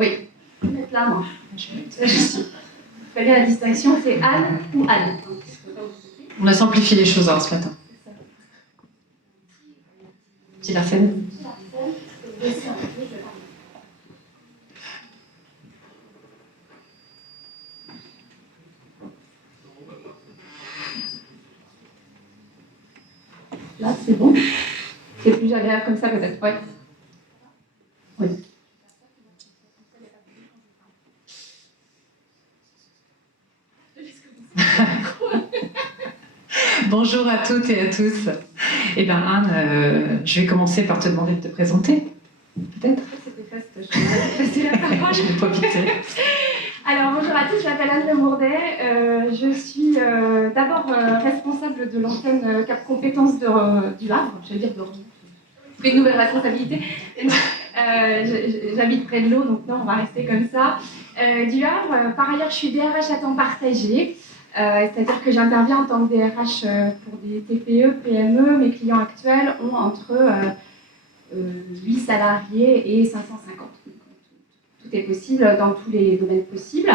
Oui. Mettre la main. Fallait la distinction, c'est Anne ou Anne. On a simplifié les choses ce matin. Petit Larsen. Là, c'est bon. C'est plus agréable comme ça, peut-être. Ouais. Oui. Bonjour à toutes et à tous. Eh bien, Anne, je vais commencer par te demander de te présenter. Peut-être. C'était facile la parole. Je vais profiter. Alors, bonjour à tous, je m'appelle Anne Lemourdet. Je suis d'abord responsable de l'antenne Cap Compétences du Havre. Je vais dire de une nouvelle responsabilité. J'habite près de l'eau, donc non, on va rester comme ça. Du Havre, par ailleurs, je suis DRH à temps partagé. C'est-à-dire que j'interviens en tant que DRH pour des TPE, PME. Mes clients actuels ont entre 8 salariés et 550. Tout est possible dans tous les domaines possibles.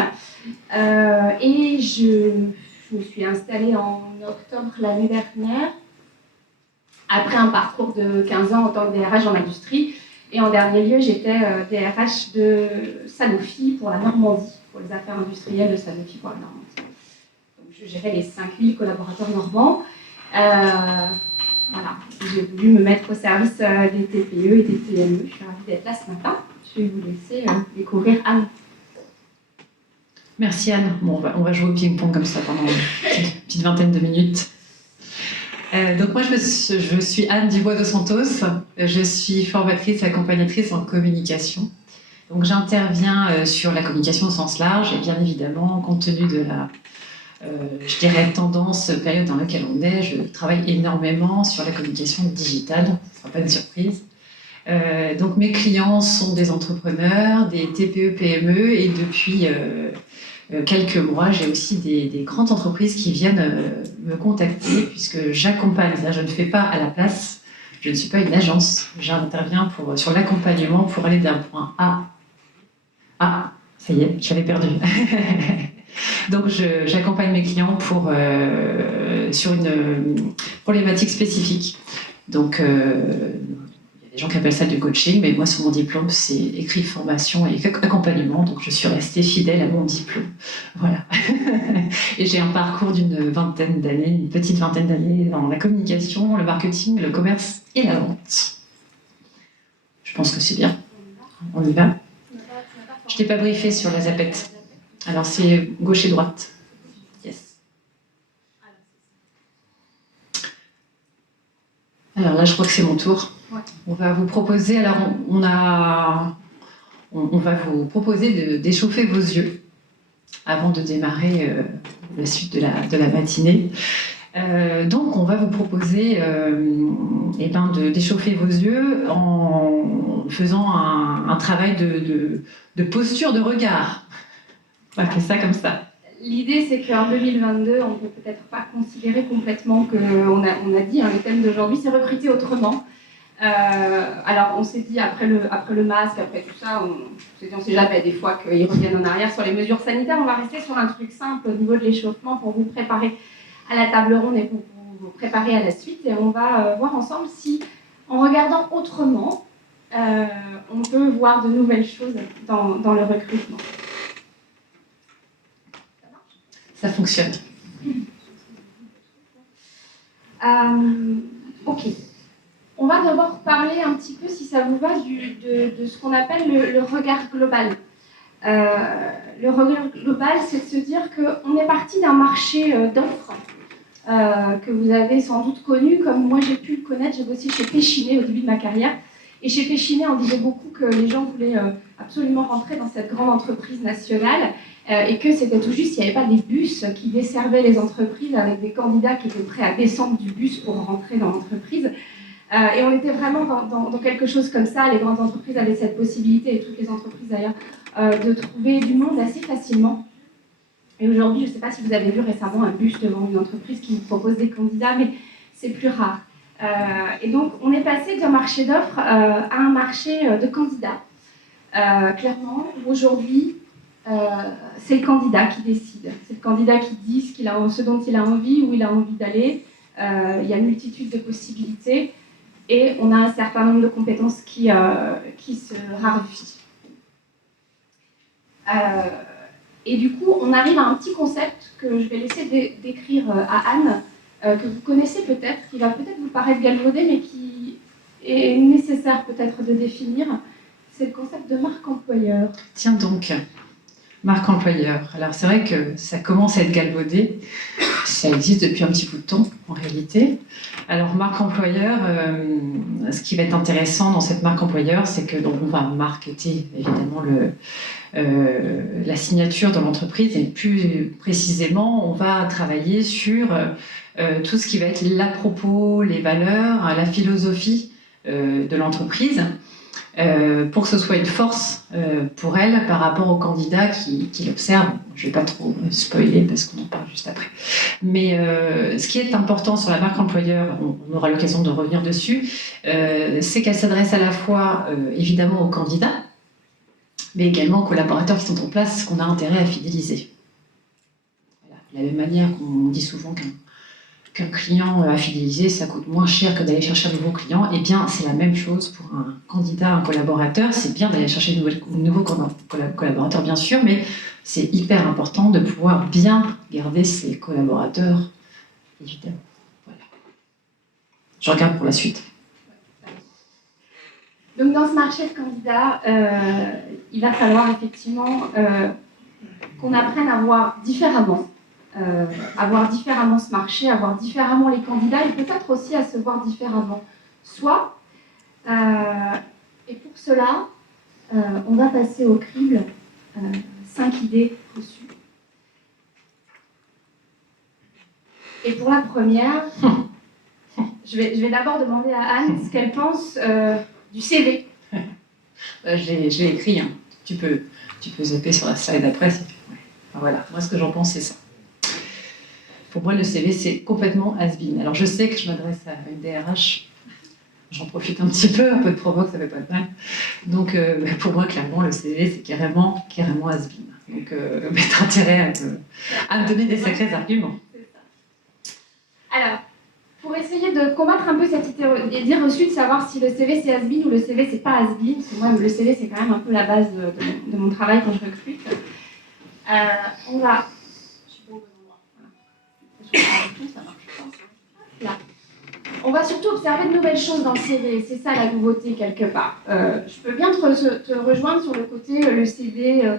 Et je me suis installée en octobre l'année dernière, après un parcours de 15 ans en tant que DRH en industrie. Et en dernier lieu, j'étais DRH de Sanofi pour la Normandie, pour les affaires industrielles de Sanofi pour la Normandie. Donc, je gérais les 5000 collaborateurs normands. Voilà, j'ai voulu me mettre au service des TPE et des PME. Je suis ravie d'être là ce matin. Je vais vous laisser découvrir Anne. Merci Anne. Bon, on va jouer au ping-pong comme ça pendant une petite vingtaine de minutes. Donc moi, je suis Anne Dubois dos Santos. Je suis formatrice et accompagnatrice en communication. Donc j'interviens sur la communication au sens large et bien évidemment, compte tenu de la je dirais tendance, période dans laquelle on est, je travaille énormément sur la communication digitale, ce ne sera pas une surprise. Donc mes clients sont des entrepreneurs, des TPE, PME et depuis quelques mois, j'ai aussi des grandes entreprises qui viennent me contacter puisque j'accompagne, je ne fais pas à la place, je ne suis pas une agence, j'interviens sur l'accompagnement pour aller d'un point A. Ah, ça y est, j'avais perdu. Donc, j'accompagne mes clients sur une problématique spécifique. Donc, il y a des gens qui appellent ça du coaching, mais moi, sur mon diplôme, c'est écrit formation et accompagnement. Donc, je suis restée fidèle à mon diplôme. Voilà. Et j'ai un parcours d'une vingtaine d'années, une petite vingtaine d'années dans la communication, le marketing, le commerce et la vente. Je pense que c'est bien. On y va. Je ne t'ai pas briefé sur la zapette. Alors, c'est gauche et droite. Yes. Alors là, je crois que c'est mon tour. Ouais. On va vous proposer, alors on va vous proposer d'échauffer vos yeux avant de démarrer la suite de la matinée. Donc, on va vous proposer d'échauffer vos yeux en faisant un travail de posture de regard. On va faire ça comme ça. L'idée, c'est qu'en 2022, on ne peut peut-être pas considérer complètement qu'on a dit, le thème d'aujourd'hui, c'est recruter autrement. Alors, on s'est dit, après le masque, après tout ça, on sait jamais des fois qu'ils reviennent en arrière sur les mesures sanitaires. On va rester sur un truc simple au niveau de l'échauffement pour vous préparer à la table ronde et pour vous préparer à la suite. Et on va voir ensemble si, en regardant autrement, on peut voir de nouvelles choses dans le recrutement. Ça fonctionne. Ok. On va d'abord parler un petit peu, si ça vous va, de ce qu'on appelle le regard global. Le regard global, c'est de se dire qu'on est parti d'un marché d'offres que vous avez sans doute connu, comme moi j'ai pu le connaître. J'ai bossé chez Péchinet au début de ma carrière. Et chez Péchinet, on disait beaucoup que les gens voulaient absolument rentrer dans cette grande entreprise nationale et que c'était tout juste, il n'y avait pas des bus qui desservaient les entreprises avec des candidats qui étaient prêts à descendre du bus pour rentrer dans l'entreprise. Et on était vraiment dans quelque chose comme ça. Les grandes entreprises avaient cette possibilité, et toutes les entreprises d'ailleurs, de trouver du monde assez facilement. Et aujourd'hui, je ne sais pas si vous avez vu récemment un bus devant une entreprise qui vous propose des candidats, mais c'est plus rare. Et donc, on est passé d'un marché d'offres à un marché de candidats. Clairement, aujourd'hui, c'est le candidat qui décide. C'est le candidat qui dit ce dont il a envie, où il a envie d'aller. Il y a une multitude de possibilités et on a un certain nombre de compétences qui se raréfient. Et du coup, on arrive à un petit concept que je vais laisser décrire à Anne, que vous connaissez peut-être, qui va peut-être vous paraître galvaudé, mais qui est nécessaire peut-être de définir. C'est le concept de marque employeur. Tiens donc, marque employeur. Alors c'est vrai que ça commence à être galvaudé. Ça existe depuis un petit bout de temps, en réalité. Alors, marque employeur, ce qui va être intéressant dans cette marque employeur, c'est que donc, on va marketer évidemment la signature de l'entreprise et plus précisément, on va travailler sur tout ce qui va être l'à propos, les valeurs, la philosophie de l'entreprise. Pour que ce soit une force pour elle par rapport au candidat qui l'observe. Je ne vais pas trop spoiler parce qu'on en parle juste après. Mais ce qui est important sur la marque employeur, on aura l'occasion de revenir dessus, c'est qu'elle s'adresse à la fois évidemment aux candidats, mais également aux collaborateurs qui sont en place, qu'on a intérêt à fidéliser. Voilà. De la même manière qu'on dit souvent qu'un client à fidéliser, ça coûte moins cher que d'aller chercher un nouveau client, eh bien, c'est la même chose pour un candidat, un collaborateur. C'est bien d'aller chercher de nouveaux collaborateurs, bien sûr, mais c'est hyper important de pouvoir bien garder ses collaborateurs, évidemment. Voilà. Je regarde pour la suite. Donc, dans ce marché de candidats, il va falloir effectivement qu'on apprenne à voir différemment ce marché, à voir différemment les candidats et peut-être aussi à se voir différemment soi. Et pour cela, on va passer au crible 5 idées reçues. Et pour la première, je vais d'abord demander à Anne ce qu'elle pense du CV. Je l'ai écrit, hein. Tu peux zapper sur la slide après. Ouais. Enfin, voilà, moi ce que j'en pense c'est ça. Pour moi, le CV, c'est complètement has-been. Alors, je sais que je m'adresse à une DRH. J'en profite un petit peu, un peu de provoque, ça fait pas de mal. Donc, pour moi, clairement, le CV, c'est carrément has-been. Donc, t'as intérêt à me donner des sacrés arguments. Alors, pour essayer de combattre un peu cette idée reçue de savoir si le CV, c'est has-been ou le CV, c'est pas has-been, parce que moi, le CV, c'est quand même un peu la base de mon travail quand je recrute. On va... Là. On va surtout observer de nouvelles choses dans le CV, c'est ça la nouveauté quelque part. Je peux bien te rejoindre sur le côté, le CV,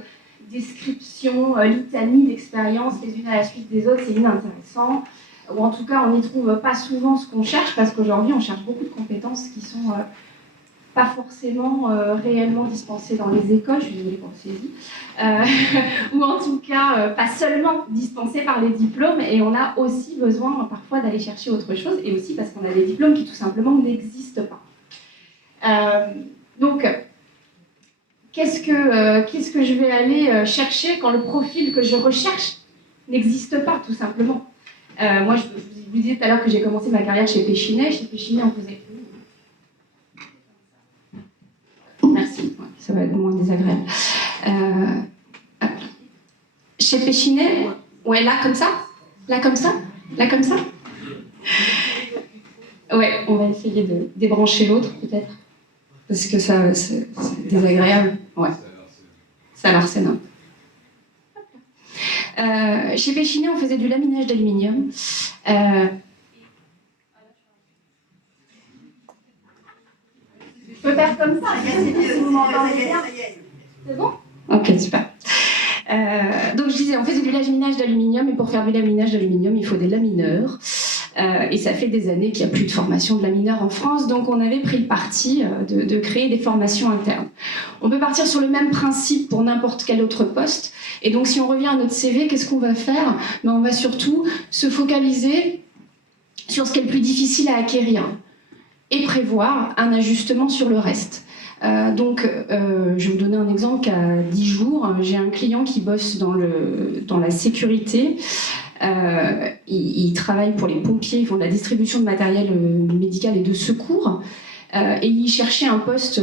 description, litanie d'expériences les unes à la suite des autres, c'est inintéressant. Ou en tout cas, on n'y trouve pas souvent ce qu'on cherche, parce qu'aujourd'hui, on cherche beaucoup de compétences qui sont pas forcément réellement dispensées dans les écoles, je suis désolée pour le saisie, ou en tout cas pas seulement dispensées par les diplômes, et on a aussi besoin parfois d'aller chercher autre chose, et aussi parce qu'on a des diplômes qui tout simplement n'existent pas. Donc, qu'est-ce que je vais aller chercher quand le profil que je recherche n'existe pas, tout simplement. Moi, je vous disais tout à l'heure que j'ai commencé ma carrière chez Péchinet. Chez Péchinet, on faisait... Merci, ça va être moins désagréable. Chez Péchinet, ouais, là comme ça, là comme ça, là comme ça. Ouais, on va essayer de débrancher l'autre peut-être, parce que ça, c'est désagréable. Ouais, ça l'arsène. Chez Péchinet, on faisait du laminage d'aluminium. Je peux faire comme ça, si vous m'entendez bien. C'est bon ? Ok, super. Donc je disais, on faisait du laminage d'aluminium, et pour faire du laminage d'aluminium, il faut des lamineurs. Et ça fait des années qu'il n'y a plus de formation de lamineurs en France, donc on avait pris le parti de créer des formations internes. On peut partir sur le même principe pour n'importe quel autre poste. Et donc si on revient à notre CV, qu'est-ce qu'on va faire ? Ben, on va surtout se focaliser sur ce qui est le plus difficile à acquérir et prévoir un ajustement sur le reste. Je vais vous donner un exemple qu'à 10 jours, j'ai un client qui bosse dans la sécurité. Ils travaillent pour les pompiers, ils font de la distribution de matériel médical et de secours. Et ils cherchaient un poste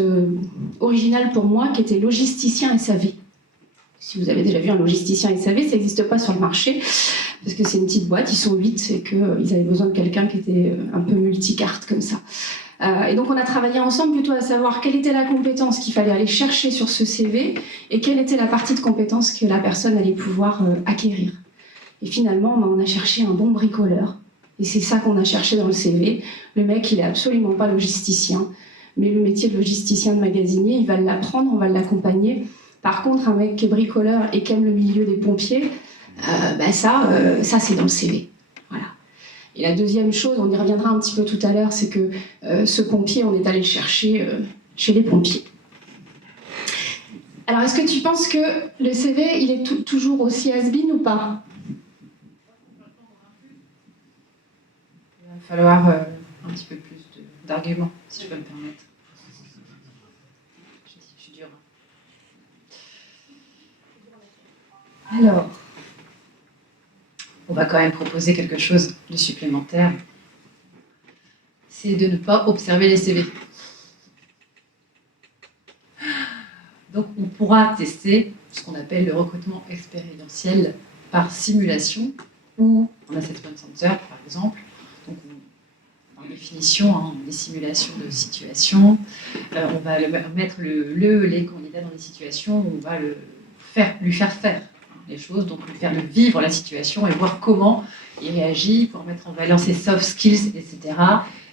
original pour moi qui était logisticien SAV. Si vous avez déjà vu un logisticien SAV, ça n'existe pas sur le marché, parce que c'est une petite boîte, ils sont 8, et qu'ils avaient besoin de quelqu'un qui était un peu multicarte comme ça. Et donc on a travaillé ensemble plutôt à savoir quelle était la compétence qu'il fallait aller chercher sur ce CV, et quelle était la partie de compétence que la personne allait pouvoir acquérir. Et finalement, on a cherché un bon bricoleur, et c'est ça qu'on a cherché dans le CV. Le mec, il n'est absolument pas logisticien, mais le métier de logisticien de magasinier, il va l'apprendre, on va l'accompagner. Par contre, un mec qui est bricoleur et qui aime le milieu des pompiers, ça c'est dans le CV. Voilà. Et la deuxième chose, on y reviendra un petit peu tout à l'heure, c'est que ce pompier, on est allé le chercher chez les pompiers. Alors, est-ce que tu penses que le CV, il est toujours aussi has-been ou pas? Il va falloir un petit peu plus d'arguments, si je peux me permettre. Je suis dure. Alors, on va quand même proposer quelque chose de supplémentaire. C'est de ne pas observer les CV. Donc, on pourra tester ce qu'on appelle le recrutement expérientiel par simulation ou en assessment center, par exemple. Donc, par définition, des simulations de situation. On va mettre les candidats dans des situations où on va lui faire faire les choses, donc lui faire vivre la situation et voir comment il réagit pour mettre en valeur ses soft skills, etc.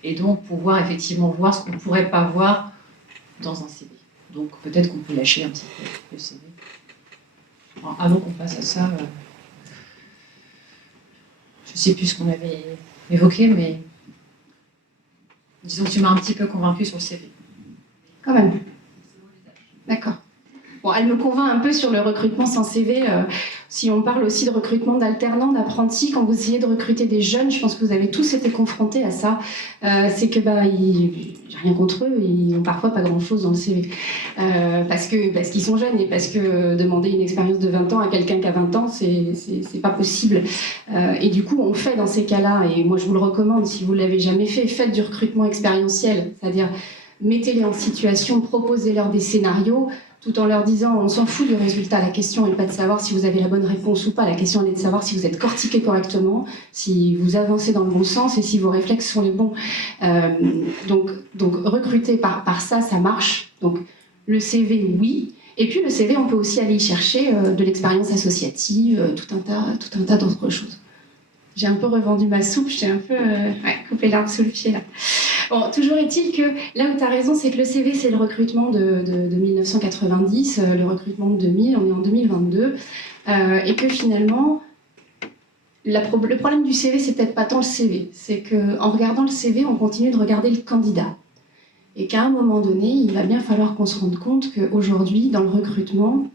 Et donc pouvoir effectivement voir ce qu'on ne pourrait pas voir dans un CV. Donc peut-être qu'on peut lâcher un petit peu le CV. Alors, avant qu'on passe à ça, je ne sais plus ce qu'on avait évoqué, mais disons que tu m'as un petit peu convaincue sur le CV. Quand même. D'accord. Bon, elle me convainc un peu sur le recrutement sans CV. Si on parle aussi de recrutement d'alternants, d'apprentis, quand vous essayez de recruter des jeunes, je pense que vous avez tous été confrontés à ça. C'est que j'ai rien contre eux, ils n'ont parfois pas grand-chose dans le CV. Parce qu'ils sont jeunes et parce que demander une expérience de 20 ans à quelqu'un qui a 20 ans, c'est pas possible. Et du coup, on fait dans ces cas-là, et moi je vous le recommande, si vous ne l'avez jamais fait, faites du recrutement expérientiel, c'est-à-dire mettez-les en situation, proposez-leur des scénarios, tout en leur disant on s'en fout du résultat. La question n'est pas de savoir si vous avez la bonne réponse ou pas, la question est de savoir si vous êtes cortiqué correctement, si vous avancez dans le bon sens et si vos réflexes sont les bons. Donc recruter par ça, ça marche. Donc le CV, oui. Et puis le CV, on peut aussi aller y chercher de l'expérience associative, tout un tas d'autres choses. J'ai un peu revendu ma soupe, j'ai un peu coupé l'arbre sous le pied là. Bon, toujours est-il que là où tu as raison, c'est que le CV, c'est le recrutement de 1990, le recrutement de 2000, on est en 2022, et que finalement, le problème du CV, c'est peut-être pas tant le CV, c'est qu'en regardant le CV, on continue de regarder le candidat. Et qu'à un moment donné, il va bien falloir qu'on se rende compte qu'aujourd'hui, dans le recrutement,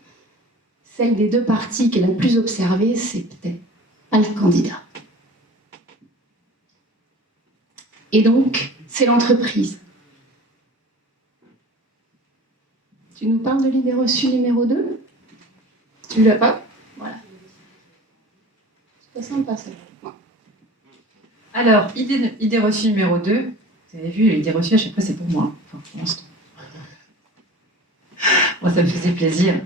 celle des deux parties qui est la plus observée, c'est peut-être pas le candidat. Et donc, c'est l'entreprise. Tu nous parles de l'idée reçue numéro 2 ? Tu l'as pas ? Voilà. C'est pas sympa, ça. Ouais. Alors, idée reçue numéro 2. Vous avez vu, l'idée reçue, à chaque fois, c'est pour moi. Enfin, pour l'instant. Moi, ça me faisait plaisir.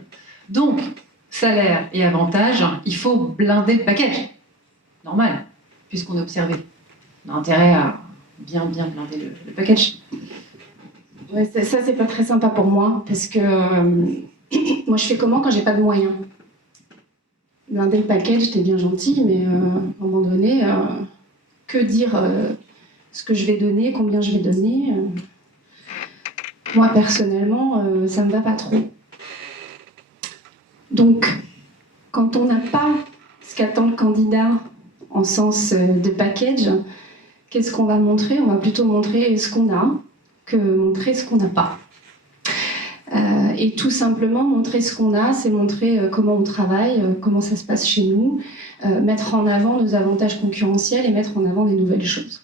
Donc, salaire et avantages, il faut blinder le package. Normal, puisqu'on est observé. On a intérêt à bien blinder le package. Ouais, ça, c'est pas très sympa pour moi, parce que moi, je fais comment quand j'ai pas de moyens ? Blinder le package, t'es bien gentil, mais à un moment donné, que dire ce que je vais donner, combien je vais donner Moi, personnellement, ça me va pas trop. Donc, quand on n'a pas ce qu'attend le candidat en sens de package, qu'est-ce qu'on va montrer ? On va plutôt montrer ce qu'on a que montrer ce qu'on n'a pas. Et tout simplement, montrer ce qu'on a, c'est montrer comment on travaille, comment ça se passe chez nous, mettre en avant nos avantages concurrentiels et mettre en avant des nouvelles choses.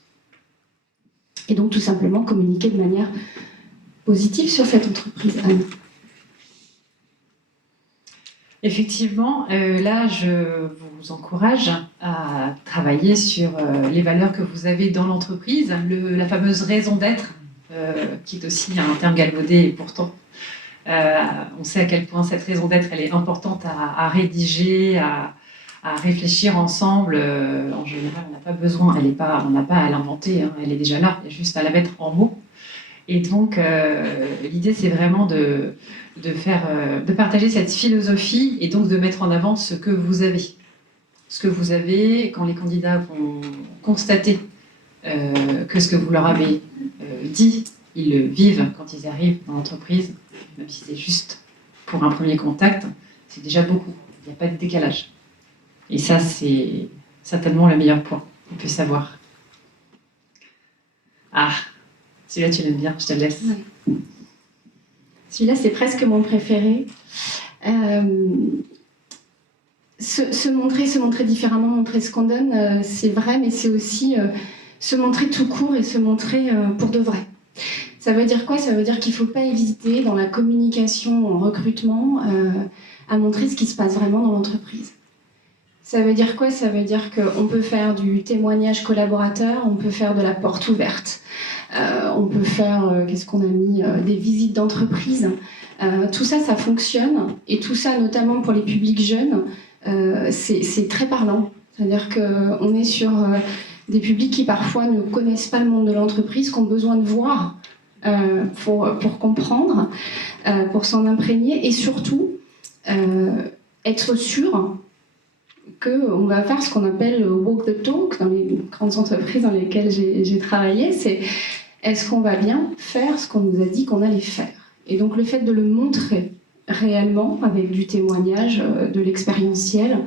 Et donc, tout simplement, communiquer de manière positive sur cette entreprise, Anne. Effectivement, là, je vous encourage à travailler sur les valeurs que vous avez dans l'entreprise, la fameuse raison d'être, qui est aussi un terme galvaudé, et pourtant, on sait à quel point cette raison d'être, elle est importante à rédiger, à réfléchir ensemble. En général, on n'a pas besoin, on n'a pas à l'inventer, hein, elle est déjà là, il y a juste à la mettre en mots. Et donc, l'idée, c'est vraiment de partager cette philosophie et donc de mettre en avant ce que vous avez. Ce que vous avez, quand les candidats vont constater que ce que vous leur avez dit, ils le vivent quand ils arrivent dans l'entreprise, même si c'est juste pour un premier contact, c'est déjà beaucoup. Il n'y a pas de décalage. Et ça, c'est certainement le meilleur point qu'on puisse avoir. Ah, celui-là, tu l'aimes bien, je te le laisse. Ouais. Celui-là, c'est presque mon préféré. Se montrer différemment, montrer ce qu'on donne, c'est vrai, mais c'est aussi se montrer tout court et se montrer pour de vrai. Ça veut dire quoi? Ça veut dire qu'il ne faut pas hésiter dans la communication, en recrutement, à montrer ce qui se passe vraiment dans l'entreprise. Ça veut dire quoi? Ça veut dire qu'on peut faire du témoignage collaborateur, on peut faire de la porte ouverte, on peut faire, qu'est-ce qu'on a mis, des visites d'entreprise. Tout ça, ça fonctionne. Et tout ça, notamment pour les publics jeunes, c'est très parlant. C'est-à-dire qu'on est sur des publics qui parfois ne connaissent pas le monde de l'entreprise, qui ont besoin de voir pour comprendre, pour s'en imprégner et surtout être sûr qu'on va faire ce qu'on appelle walk the talk dans les grandes entreprises dans lesquelles j'ai travaillé. C'est est-ce qu'on va bien faire ce qu'on nous a dit qu'on allait faire? Et donc le fait de le montrer réellement avec du témoignage, de l'expérientiel,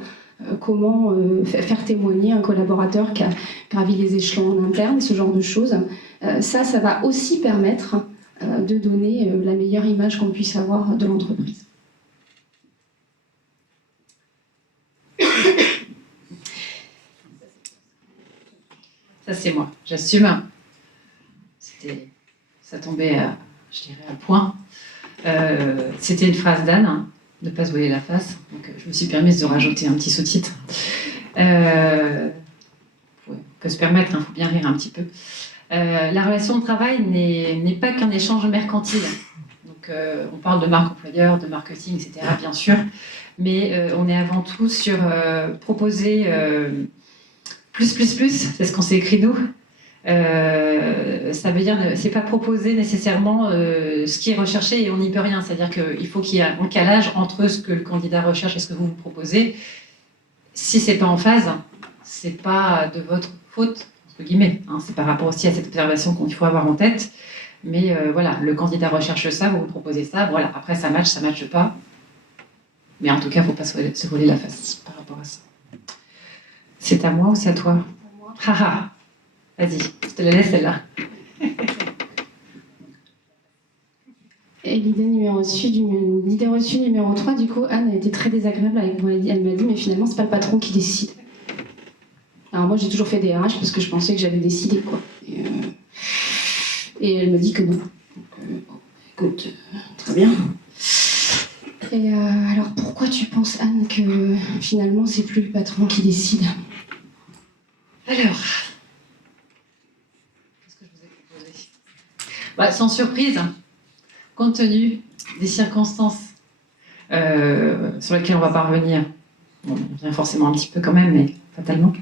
comment faire témoigner un collaborateur qui a gravi les échelons en interne, ce genre de choses, ça va aussi permettre de donner la meilleure image qu'on puisse avoir de l'entreprise. Ça, c'est moi. J'assume. Ça tombait, je dirais, à point. C'était une phrase d'Anne, hein, ne pas se voiler la face. Donc, je me suis permise de rajouter un petit sous-titre. On peut se permettre, il faut bien rire un petit peu. La relation de travail n'est pas qu'un échange mercantile. Donc, on parle de marque employeur, de marketing, etc., bien sûr. Mais on est avant tout sur proposer plus, c'est ce qu'on s'est écrit nous. Ça veut dire, c'est pas proposer nécessairement ce qui est recherché et on n'y peut rien. C'est-à-dire qu'il faut qu'il y ait un calage entre ce que le candidat recherche et ce que vous proposez. Si c'est pas en phase, c'est pas de votre faute, entre guillemets. Hein, c'est par rapport aussi à cette observation qu'il faut avoir en tête. Mais voilà, le candidat recherche ça, vous proposez ça. Voilà, après ça matche pas. Mais en tout cas, il ne faut pas se voler la face par rapport à ça. C'est à moi ou c'est à toi? Haha. Vas-y, je te la laisse celle-là. Et l'idée reçue numéro 3, du coup, Anne a été très désagréable avec moi. Elle m'a dit, mais finalement, c'est pas le patron qui décide. Alors moi, j'ai toujours fait des RH parce que je pensais que j'avais décidé, quoi. Et elle me dit que non. Donc, écoute, très bien. Et alors, pourquoi tu penses, Anne, que finalement, c'est plus le patron qui décide? Alors... sans surprise, compte tenu des circonstances sur lesquelles on ne va pas revenir, on revient forcément un petit peu quand même, mais pas tellement,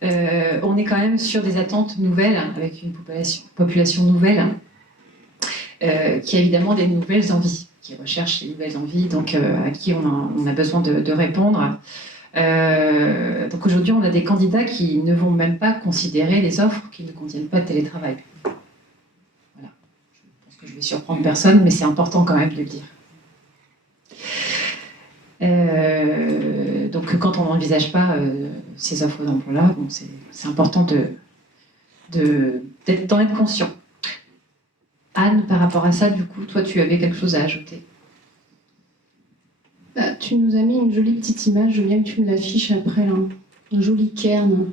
on est quand même sur des attentes nouvelles, avec une population nouvelle, qui a évidemment des nouvelles envies, qui recherche les nouvelles envies, donc à qui on a besoin de répondre. Donc aujourd'hui, on a des candidats qui ne vont même pas considérer les offres qui ne contiennent pas de télétravail. Je vais surprendre personne, mais c'est important quand même de le dire. Donc quand on n'envisage pas ces offres d'emploi-là, bon, c'est important d'en être conscient. Anne, par rapport à ça, du coup, toi, tu avais quelque chose à ajouter? Tu nous as mis une jolie petite image, je veux bien que tu me l'affiches après, là. Un joli cairn.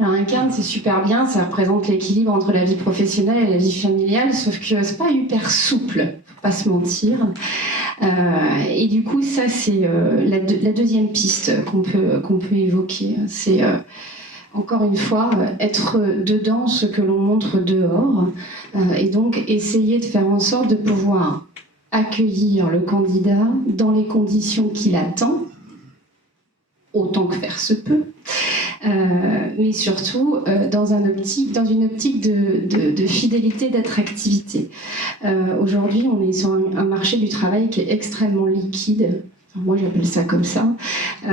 Alors un cairn, c'est super bien, ça représente l'équilibre entre la vie professionnelle et la vie familiale, sauf que c'est pas hyper souple, faut pas se mentir. Et du coup, ça, c'est la deuxième piste qu'on peut évoquer. C'est, encore une fois, être dedans ce que l'on montre dehors, et donc essayer de faire en sorte de pouvoir accueillir le candidat dans les conditions qu'il attend, autant que faire se peut, mais surtout dans une optique de fidélité, d'attractivité. Aujourd'hui, on est sur un marché du travail qui est extrêmement liquide. Enfin, moi, j'appelle ça comme ça.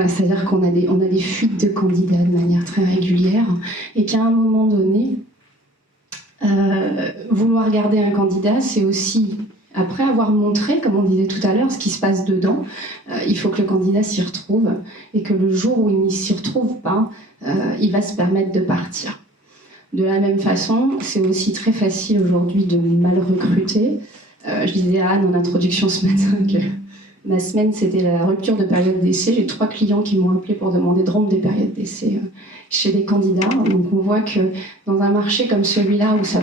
C'est-à-dire qu'on a des fuites de candidats de manière très régulière et qu'à un moment donné, vouloir garder un candidat, c'est aussi, après avoir montré, comme on disait tout à l'heure, ce qui se passe dedans, il faut que le candidat s'y retrouve et que le jour où il ne s'y retrouve pas, il va se permettre de partir. De la même façon, c'est aussi très facile aujourd'hui de mal recruter. Je disais à Anne en introduction ce matin que ma semaine, c'était la rupture de période d'essai. J'ai 3 clients qui m'ont appelé pour demander de rompre des périodes d'essai chez des candidats. Donc on voit que dans un marché comme celui-là, où ça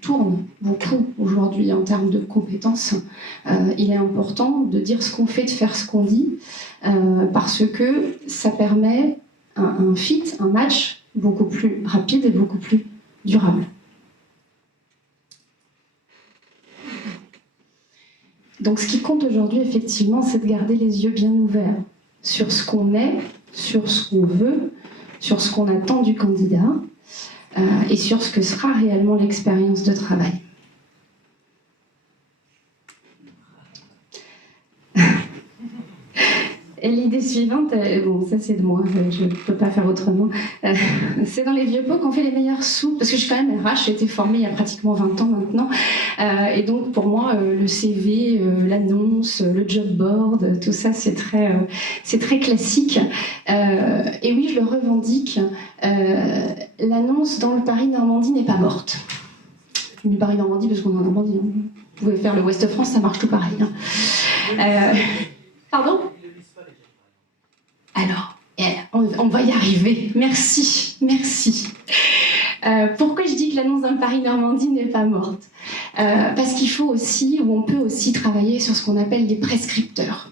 tourne beaucoup aujourd'hui en termes de compétences, il est important de dire ce qu'on fait, de faire ce qu'on dit, parce que ça permet un fit, un match beaucoup plus rapide et beaucoup plus durable. Donc ce qui compte aujourd'hui, effectivement, c'est de garder les yeux bien ouverts sur ce qu'on est, sur ce qu'on veut, sur ce qu'on attend du candidat et sur ce que sera réellement l'expérience de travail. Et l'idée suivante, bon, ça c'est de moi, je ne peux pas faire autrement, c'est dans les vieux pots qu'on fait les meilleurs sous, parce que je suis quand même RH, j'ai été formée il y a pratiquement 20 ans maintenant, et donc pour moi, le CV, l'annonce, le job board, tout ça c'est très classique. Et oui, je le revendique, l'annonce dans le Paris-Normandie n'est pas morte. Du Paris-Normandie, parce qu'on est en Normandie, hein. Vous pouvez faire le Ouest-France, ça marche tout pareil. Hein. Pardon ? Alors, on va y arriver. Merci. Pourquoi je dis que l'annonce d'un Paris-Normandie n'est pas morte ? Parce qu'il faut aussi, ou on peut aussi travailler sur ce qu'on appelle des prescripteurs.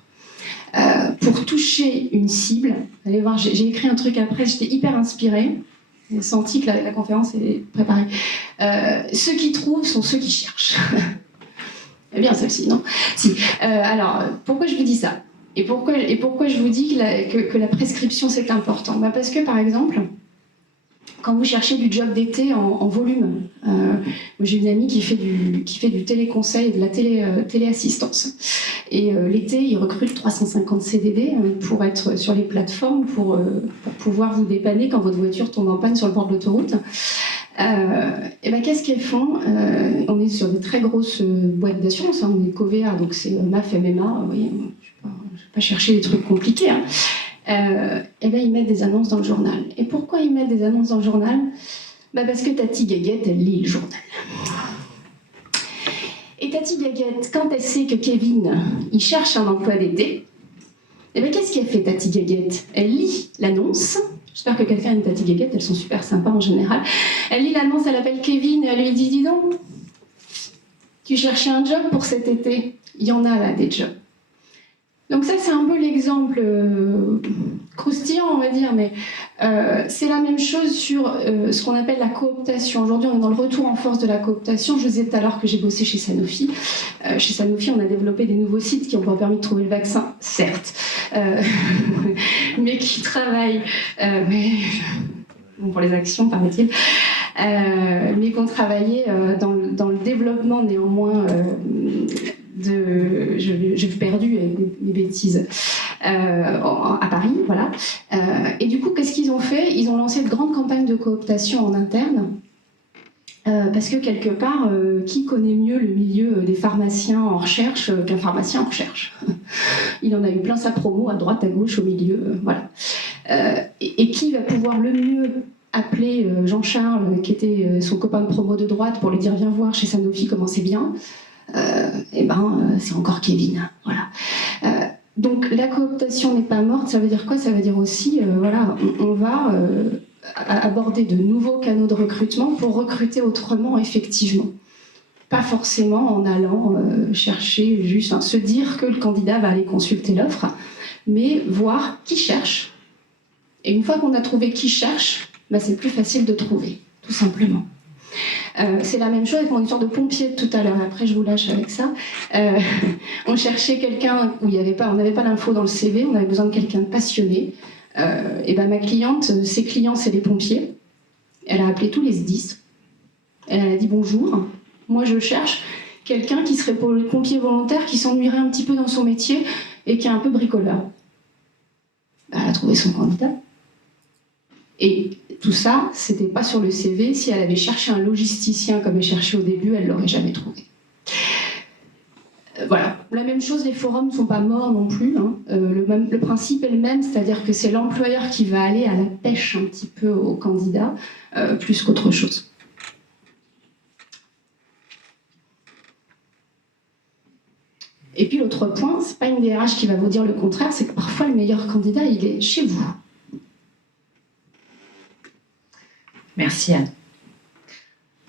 Pour toucher une cible, allez voir, j'ai écrit un truc après, j'étais hyper inspirée. J'ai senti que la conférence est préparée. Ceux qui trouvent sont ceux qui cherchent. C'est bien celle-ci, non ? Si. Alors, pourquoi je vous dis ça ? Et pourquoi je vous dis que la prescription c'est important ? Parce que par exemple, quand vous cherchez du job d'été en volume, j'ai une amie qui fait du téléconseil et de la téléassistance. Et l'été, ils recrutent 350 CDD pour être sur les plateformes, pour pouvoir vous dépanner quand votre voiture tombe en panne sur le bord de l'autoroute. Et qu'est-ce qu'elles font ? On est sur des très grosses boîtes d'assurance, hein, on est Covea, donc c'est MAF, MMA, vous voyez, je ne vais pas chercher des trucs compliqués. Hein. Ils mettent des annonces dans le journal. Et pourquoi ils mettent des annonces dans le journal ? Parce que Tati Gaguette, elle lit le journal. Et Tati Gaguette, quand elle sait que Kevin, il cherche un emploi d'été, qu'est-ce qu'elle fait, Tati Gaguette ? Elle lit l'annonce. J'espère que quelqu'un a une Tati Gaguette, elles sont super sympas en général. Elle lit l'annonce, elle appelle Kevin, et elle lui dit « Dis donc, tu cherchais un job pour cet été ? Il y en a là, des jobs. » Donc ça, c'est un peu l'exemple croustillant, on va dire, mais c'est la même chose sur ce qu'on appelle la cooptation. Aujourd'hui, on est dans le retour en force de la cooptation. Je vous disais tout à l'heure que j'ai bossé chez Sanofi. Chez Sanofi, on a développé des nouveaux sites qui n'ont pas permis de trouver le vaccin, certes, mais qui travaillent... pour les actions, paraît-il, mais qu'on travaillait dans le développement néanmoins j'ai perdu avec mes bêtises à Paris, voilà. Et du coup, qu'est-ce qu'ils ont fait ? Ils ont lancé de grandes campagnes de cooptation en interne. Parce que quelque part, qui connaît mieux le milieu des pharmaciens en recherche qu'un pharmacien en recherche ? Il en a eu plein sa promo, à droite, à gauche, au milieu, voilà. Et qui va pouvoir le mieux appeler Jean-Charles, qui était son copain de promo de droite, pour lui dire « Viens voir chez Sanofi comment c'est bien », c'est encore Kevin, voilà. Donc la cooptation n'est pas morte, ça veut dire quoi ? Ça veut dire aussi, on va aborder de nouveaux canaux de recrutement pour recruter autrement, effectivement. pas forcément en allant chercher juste, enfin, se dire que le candidat va aller consulter l'offre, mais voir qui cherche. Et une fois qu'on a trouvé qui cherche, bah, c'est plus facile de trouver, tout simplement. C'est la même chose avec mon histoire de pompier de tout à l'heure. Après, je vous lâche avec ça. On cherchait quelqu'un où on n'avait pas l'info dans le CV, on avait besoin de quelqu'un de passionné. Et ben, ma cliente, ses clients, c'est les pompiers. Elle a appelé tous les SDIS. Elle a dit bonjour. Moi, je cherche quelqu'un qui serait pompier volontaire, qui s'ennuierait un petit peu dans son métier et qui est un peu bricoleur. Ben, elle a trouvé son candidat. Et tout ça, c'était pas sur le CV. Si elle avait cherché un logisticien comme elle cherchait au début, elle l'aurait jamais trouvé. Voilà. La même chose, les forums ne sont pas morts non plus. Hein. Le principe est le même, c'est-à-dire que c'est l'employeur qui va aller à la pêche un petit peu au candidat, plus qu'autre chose. Et puis l'autre point, c'est pas une DRH qui va vous dire le contraire, c'est que parfois le meilleur candidat, il est chez vous. Merci Anne.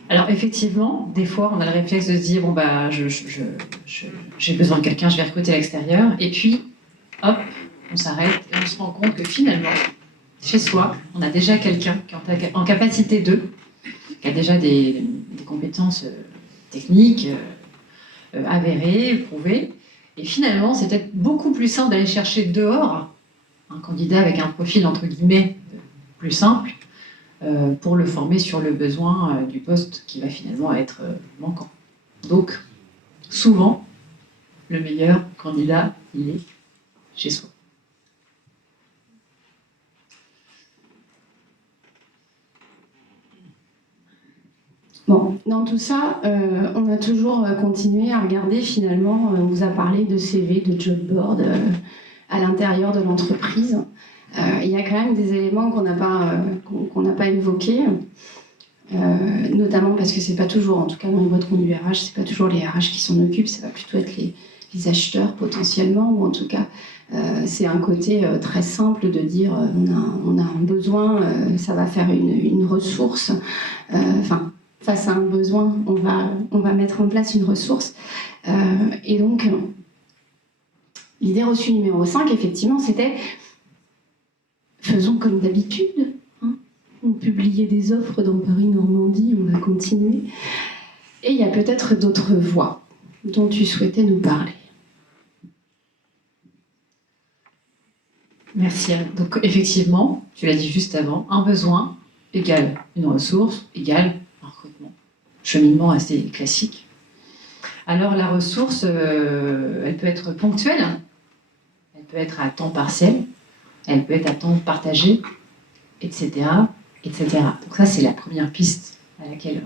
Alors effectivement, des fois, on a le réflexe de se dire bon bah j'ai besoin de quelqu'un, je vais recruter à l'extérieur, et puis hop, on s'arrête et on se rend compte que finalement, chez soi, on a déjà quelqu'un qui est en capacité qui a déjà des compétences techniques avérées, prouvées, et finalement, c'est peut-être beaucoup plus simple d'aller chercher dehors un candidat avec un profil entre guillemets plus simple. Pour le former sur le besoin du poste qui va finalement être manquant. Donc, souvent, le meilleur candidat, il est chez soi. Bon, dans tout ça, on a toujours continué à regarder finalement, on vous a parlé de CV, de job board à l'intérieur de l'entreprise. Il y a quand même des éléments qu'on n'a pas évoqués, notamment parce que c'est pas toujours, en tout cas dans les boîtes conduits RH, c'est pas toujours les RH qui s'en occupent, ça va plutôt être les acheteurs potentiellement, ou en tout cas c'est un côté très simple de dire on a un besoin, ça va faire une ressource, face à un besoin, on va mettre en place une ressource, et donc l'idée reçue numéro 5, effectivement, c'était faisons comme d'habitude. Hein. On publiait des offres dans Paris-Normandie, on va continuer. Et il y a peut-être d'autres voies dont tu souhaitais nous parler. Merci Anne. Donc effectivement, tu l'as dit juste avant, un besoin égale une ressource égale un recrutement. Cheminement assez classique. Alors la ressource, elle peut être ponctuelle, elle peut être à temps partiel, elle peut être à temps partagé, etc., etc. Donc ça, c'est la première piste à laquelle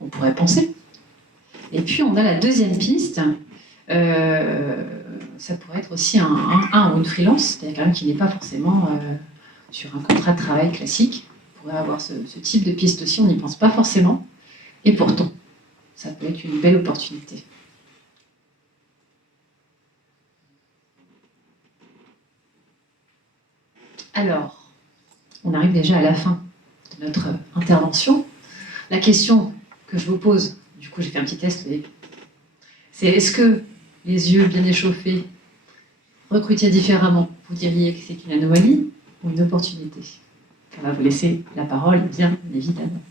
on pourrait penser. Et puis, on a la deuxième piste. Ça pourrait être aussi un ou une freelance, c'est-à-dire quelqu'un qui n'est pas forcément sur un contrat de travail classique. On pourrait avoir ce type de piste aussi, on n'y pense pas forcément. Et pourtant, ça peut être une belle opportunité. Alors, on arrive déjà à la fin de notre intervention. La question que je vous pose, du coup j'ai fait un petit test, c'est est-ce que les yeux bien échauffés, recrutés différemment, vous diriez que c'est une anomalie ou une opportunité? On va vous laisser la parole, bien évidemment.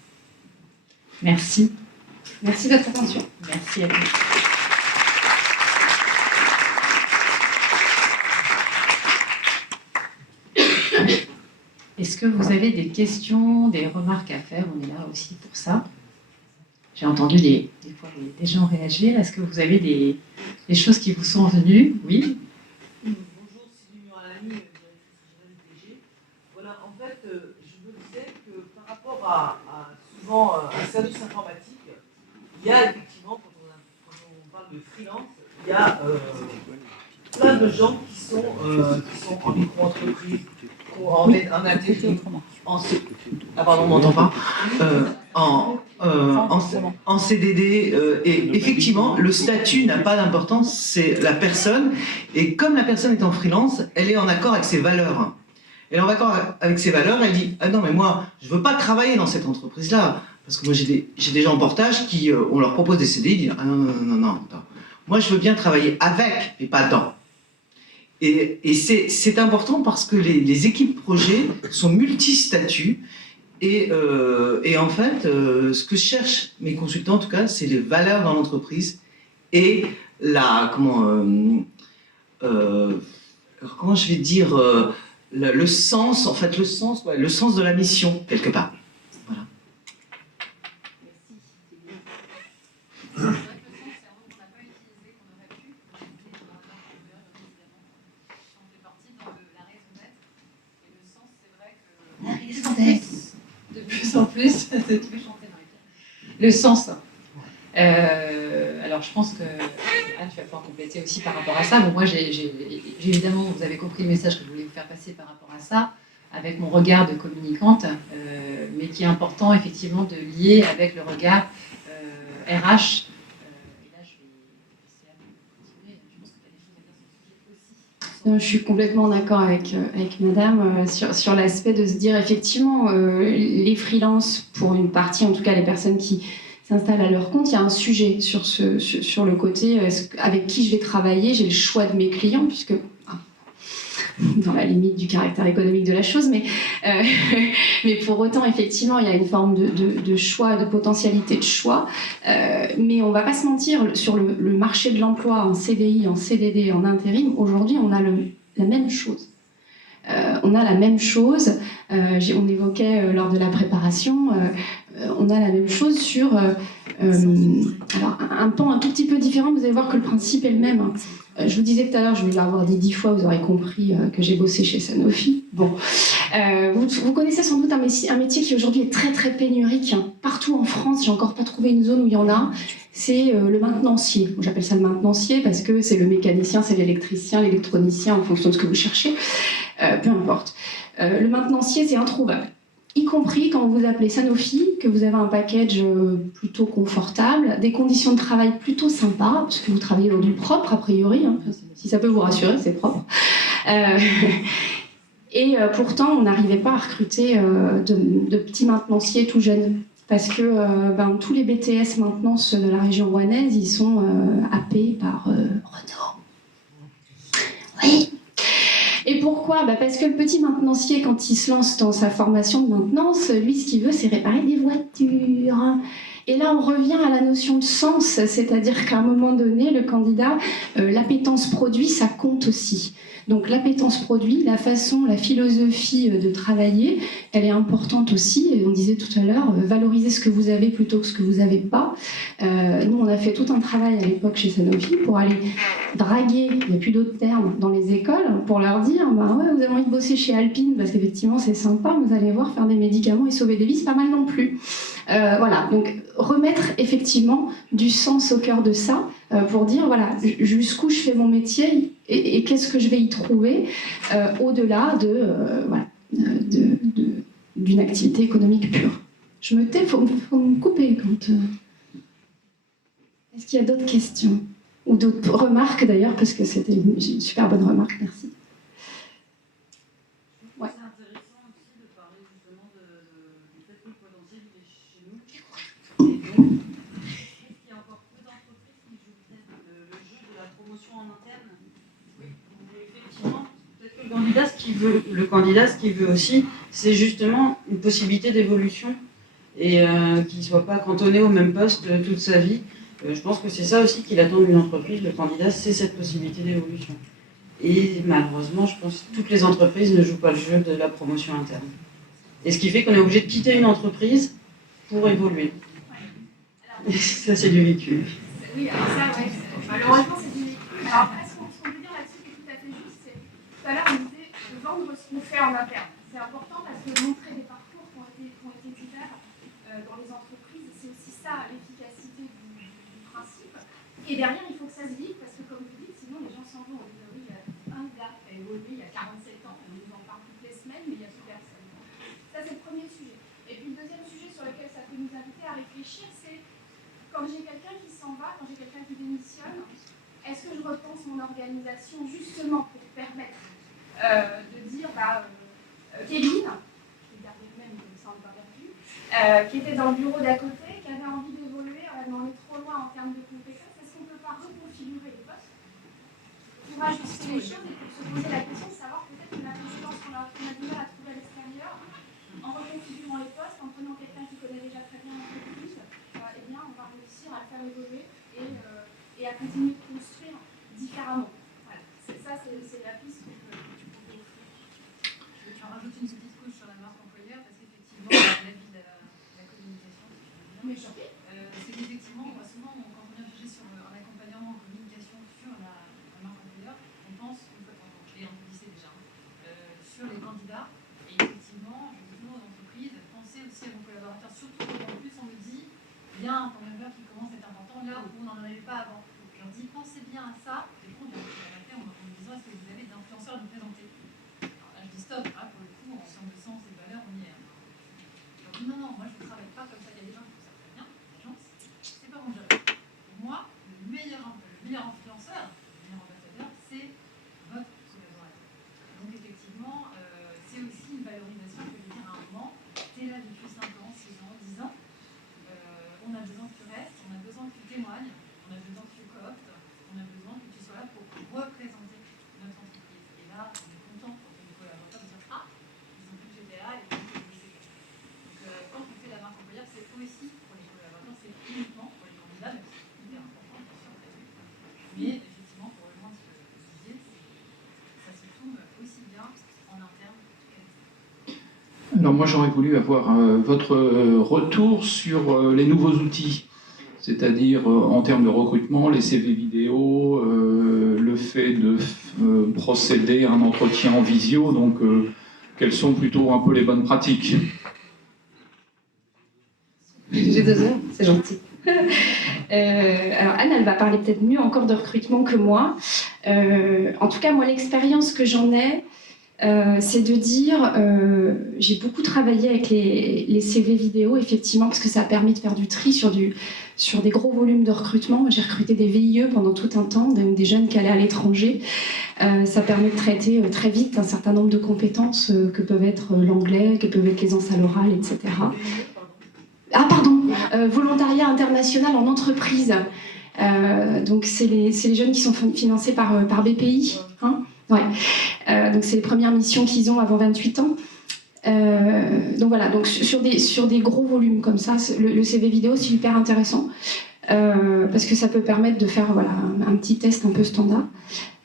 Merci. Merci de votre attention. Merci à vous. Est-ce que vous avez des questions, des remarques à faire? On est là aussi pour ça. J'ai entendu des fois des gens réagir. Est-ce que vous avez des choses qui vous sont venues? Oui. Bonjour, Sylvie Muralani, directrice générale du DG. Voilà, en fait, je me disais que par rapport à souvent un service informatique, il y a effectivement, quand on parle de freelance, il y a plein de gens qui sont en micro-entreprise, en intérim, pardon, on m'entend pas, en CDD, et effectivement, le statut n'a pas d'importance, c'est la personne, et comme la personne est en freelance, elle est en accord avec ses valeurs. Elle est en accord avec ses valeurs, elle dit « Ah non, mais moi, je veux pas travailler dans cette entreprise-là. Parce que moi, j'ai des gens en portage qui, on leur propose des CDI, ils disent « Ah non, non, non, non, attends. Moi, je veux bien travailler avec, mais pas dans. » Et c'est important parce que les équipes projets sont multi-statuts. Et en fait, ce que cherchent mes consultants, en tout cas, c'est les valeurs dans l'entreprise et comment je vais dire, le sens, en fait, le sens de la mission, quelque part. Voilà. De plus en plus, tu veux chanter, Marie-Pierre. Le sens. Alors, je pense que Anne, tu vas pouvoir compléter aussi par rapport à ça. Bon, moi, j'ai évidemment, vous avez compris le message que je voulais vous faire passer par rapport à ça, avec mon regard de communicante, mais qui est important, effectivement, de lier avec le regard RH. Et là, je vais laisser Anne continuer. Je pense que tu as des choses à dire sur le sujet aussi. Non, je suis complètement d'accord avec madame sur l'aspect de se dire effectivement les freelances, pour une partie en tout cas les personnes qui s'installent à leur compte, il y a un sujet sur le côté avec qui je vais travailler, j'ai le choix de mes clients puisque dans la limite du caractère économique de la chose, mais pour autant, effectivement, il y a une forme de choix, de potentialité de choix. Mais on ne va pas se mentir, sur le marché de l'emploi, en CDI, en CDD, en intérim, aujourd'hui, on a la même chose. On a la même chose, on évoquait lors de la préparation, on a la même chose sur alors, un pan un tout petit peu différent, vous allez voir que le principe est le même. Je vous disais tout à l'heure, je vais l'avoir dit 10 fois, vous aurez compris que j'ai bossé chez Sanofi. Bon. Vous connaissez sans doute un métier qui aujourd'hui est très très pénurique. Partout en France, j'ai encore pas trouvé une zone où il y en a. C'est le maintenancier. J'appelle ça le maintenancier parce que c'est le mécanicien, c'est l'électricien, l'électronicien, en fonction de ce que vous cherchez. Peu importe. Le maintenancier, c'est introuvable. Y compris quand vous appelez Sanofi, que vous avez un package plutôt confortable, des conditions de travail plutôt sympas, parce que vous travaillez dans du propre, a priori, hein, si ça peut vous rassurer, c'est propre. Et pourtant, on n'arrivait pas à recruter de petits maintenanciers tout jeunes. Parce que tous les BTS maintenance de la région rouennaise, ils sont happés par Renault. Oui. Et pourquoi ? Parce que le petit maintenancier, quand il se lance dans sa formation de maintenance, lui, ce qu'il veut, c'est réparer des voitures. Et là, on revient à la notion de sens, c'est-à-dire qu'à un moment donné, le candidat, l'appétence produit, ça compte aussi. Donc l'appétence produit, la façon, la philosophie de travailler, elle est importante aussi. Et on disait tout à l'heure, valoriser ce que vous avez plutôt que ce que vous n'avez pas. Nous, on a fait tout un travail à l'époque chez Sanofi pour aller draguer, il n'y a plus d'autres termes, dans les écoles, pour leur dire, ouais, vous avez envie de bosser chez Alpine, parce qu'effectivement c'est sympa, vous allez voir, faire des médicaments et sauver des vies, c'est pas mal non plus. Voilà, donc remettre effectivement du sens au cœur de ça, pour dire, voilà, jusqu'où je fais mon métier et qu'est-ce que je vais y trouver au-delà d'une activité économique pure. Je me tais, il faut me couper quand... Est-ce qu'il y a d'autres questions ? Ou d'autres remarques d'ailleurs, parce que c'était une super bonne remarque, merci. Ouais. C'est intéressant aussi de parler justement du fait que le potentiel il est chez nous. Et donc, est-ce qu'il y a encore peu d'entreprises qui jouent peut-être le jeu de la promotion en interne ? Oui. Effectivement, peut-être que le candidat, ce qu'il veut aussi, c'est justement une possibilité d'évolution et qu'il ne soit pas cantonné au même poste toute sa vie. Je pense que c'est ça aussi qu'il attend d'une entreprise, le candidat, c'est cette possibilité d'évolution. Et malheureusement, je pense que toutes les entreprises ne jouent pas le jeu de la promotion interne. Et ce qui fait qu'on est obligé de quitter une entreprise pour évoluer. Ouais. Ça, c'est du vécu. Oui, alors ça, ouais. Malheureusement, c'est du vécu. Alors après, ce qu'on peut dire là-dessus qui est tout à fait juste, c'est tout à l'heure, on disait de vendre ce qu'on fait en interne. C'est important parce que montrer des parcours qui ont été divers dans les entreprises, c'est aussi ça, l'efficacité du principe. Et derrière, il faut que ça se vive, parce que comme vous dites, sinon les gens s'en vont. On dit, oui, il y a un gars qui a évolué il y a 47 ans, on nous en parle toutes les semaines, mais il n'y a plus personne. Ça, c'est le premier sujet. Et puis le deuxième sujet sur lequel ça peut nous inviter à réfléchir, c'est quand j'ai quelqu'un qui s'en va, quand j'ai quelqu'un qui démissionne, est-ce que je repense mon organisation justement pour permettre de dire, Kéline, je vais garder le même, comme ça on ne va pas perdu, qui était dans le bureau d'à côté, qui avait envie d'évoluer, on est trop loin en termes de compétences, est-ce qu'on ne peut pas reconfigurer les postes pour ajuster les choses et pour se poser la question de savoir peut-être que la compétence qu'on a du mal à trouver à l'extérieur, en reconfigurant les postes, en prenant quelqu'un qui connaît déjà très bien l'entreprise, eh bien, on va réussir à le faire évoluer et à continuer de construire différemment. Voilà. C'est la piste que tu peux offrir. Tu en rajoutes une petite couche sur la marque employeur parce qu'effectivement, l'avis de la communication, c'est qu'effectivement, moi, souvent, quand on vient juger sur un accompagnement en communication sur la marque employeur, on pense, une fois qu'on est en lycée déjà, sur les candidats. Et effectivement, je dis toujours aux entreprises, pensez aussi à vos collaborateurs, surtout en plus on me dit, bien, quand même, qui commence à être important, là où on n'en avait pas avant. Je leur dis, pensez bien à ça, et puis on vient en me disant, est-ce que vous avez des influenceurs à nous présenter? Alors là, je dis stop, hein, pour le coup, en termes de sens et de valeur, on y est. Je leur dis, non, moi je ne travaille pas comme ça, il y a des gens qui font ça très bien, l'agence, c'est pas mon job. Pour moi, le meilleur influenceur, le meilleur ambassadeur, c'est votre collaborateur. Donc effectivement, c'est aussi une valorisation, je veux dire, à un moment, tu es là depuis 5 ans, 6 ans, 10 ans, on a besoin que tu restes, on a besoin que tu témoignes, on a besoin que tu cooptes, on a besoin que tu sois là pour représenter notre entreprise. Et là, on est content quand les collaborateurs de dire, ah, ils ont vu que j'étais là et que j'étais là. Donc quand on fait la marque employeur, c'est aussi pour les collaborateurs, c'est uniquement pour les candidats, même si c'est hyper important, bien sûr, mais effectivement, pour rejoindre ce que vous disiez, ça se tourne aussi bien en interne qu'à l'externe. Alors moi j'aurais voulu avoir votre retour sur les nouveaux outils, c'est-à-dire en termes de recrutement, les CV vidéo, le fait de procéder à un entretien en visio, donc quelles sont plutôt un peu les bonnes pratiques? J'ai 2 heures, c'est gentil. Alors Anne, elle va parler peut-être mieux encore de recrutement que moi. En tout cas, moi, l'expérience que j'en ai, c'est de dire, j'ai beaucoup travaillé avec les CV vidéo, effectivement, parce que ça a permis de faire du tri sur des gros volumes de recrutement. J'ai recruté des VIE pendant tout un temps, des jeunes qui allaient à l'étranger. Ça permet de traiter très vite un certain nombre de compétences que peuvent être l'anglais, que peuvent être l'aisance à l'oral, etc. Ah pardon, volontariat international en entreprise. Donc c'est les jeunes qui sont financés par BPI. Hein, ouais. Donc c'est les premières missions qu'ils ont avant 28 ans. Donc voilà, donc sur des gros volumes comme ça, le CV vidéo c'est hyper intéressant parce que ça peut permettre de faire voilà, un petit test un peu standard.